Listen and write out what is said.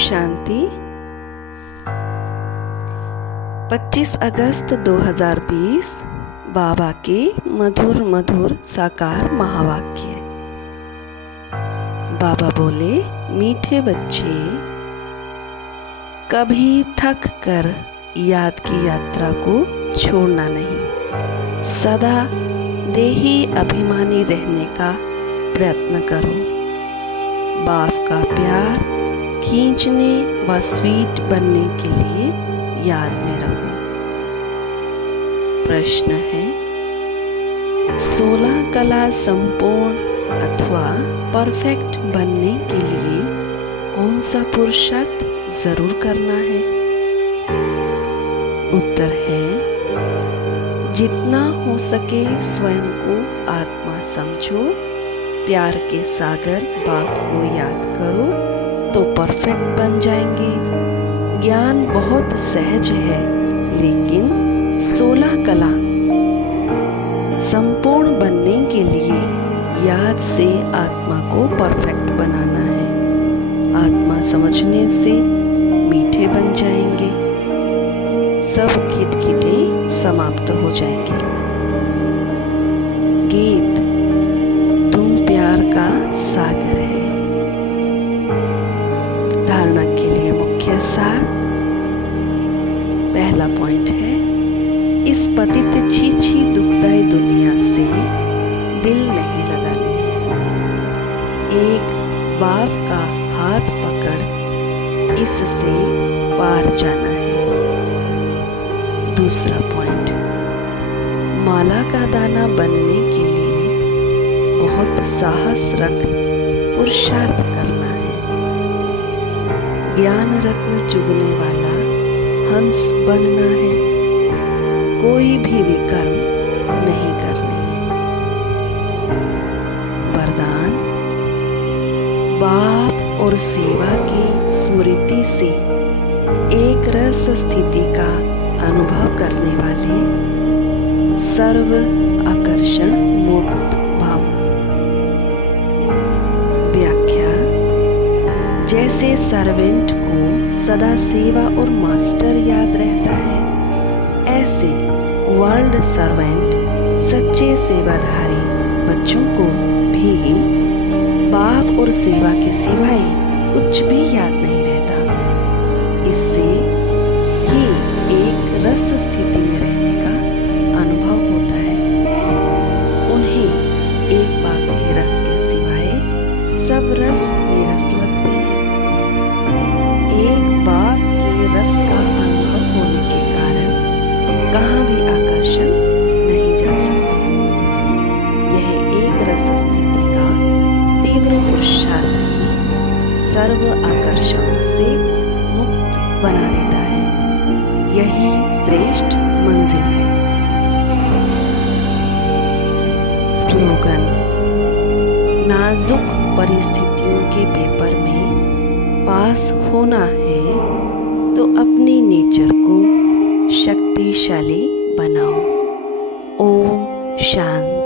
शांति। 25 अगस्त 2020 बाबा के मधुर मधुर साकार महावाक्य। बाबा बोले, मीठे बच्चे, कभी थक कर याद की यात्रा को छोड़ना नहीं। सदा देही अभिमानी रहने का प्रयत्न करो। बाप का प्यार खींचने व स्वीट बनने के लिए याद में रहो। प्रश्न है, 16 कला संपूर्ण अथवा परफेक्ट बनने के लिए कौन सा पुरुषार्थ जरूर करना है? उत्तर है, जितना हो सके स्वयं को आत्मा समझो, प्यार के सागर बाप को याद करो तो परफेक्ट बन जाएंगे। ज्ञान बहुत सहज है, लेकिन 16 कला संपूर्ण बनने के लिए याद से आत्मा को परफेक्ट बनाना है। आत्मा समझने से मीठे बन जाएंगे, सब खिटखिटे समाप्त हो जाएंगे। गीत, तुम प्यार का सागर है। धारणा के लिए मुख्य सार। पहला पॉइंट है, इस पतित छी दुखदाई दुनिया से दिल नहीं लगानी है। एक बाप का हाथ पकड़ इससे पार जाना है। दूसरा पॉइंट, माला का दाना बनने के लिए बहुत साहस रख पुरुषार्थ करना है। ज्ञान रत्न चुगने वाला हंस बनना है। कोई भी विकर्म नहीं करने हैं। वरदान, बाप और सेवा की स्मृति से एक रस स्थिति का अनुभव करने वाले सर्व आकर्षण मुक्त भाव। व्याख्या, जैसे सर्वेंट को सदा सेवा और मास्टर याद रहता है, ऐसे वर्ल्ड सर्वेंट सच्चे सेवाधारी बच्चों को भी बाप और सेवा के सिवाय कुछ भी याद नहीं रहता। इससे ही एक रस स्थिति में रहने का अनुभव होता है। उन्हें एक बाप के रस के सिवाय सब रस नीरस लगते हैं। एक बाप के रस का अनुभव होने के कारण कहाँ भी आकर्षण नहीं जा सकते। यह एक रस स्थिति का तीव्र पुरुषार्थ ही सर्व आकर्षणों से मुक्त बना देता है। यही श्रेष्ठ मंजिल है। स्लोगन, नाजुक परिस्थितियों के पेपर में पास होना है तो अपनी नेचर को शक्तिशाली बनाओ। ओम शांति।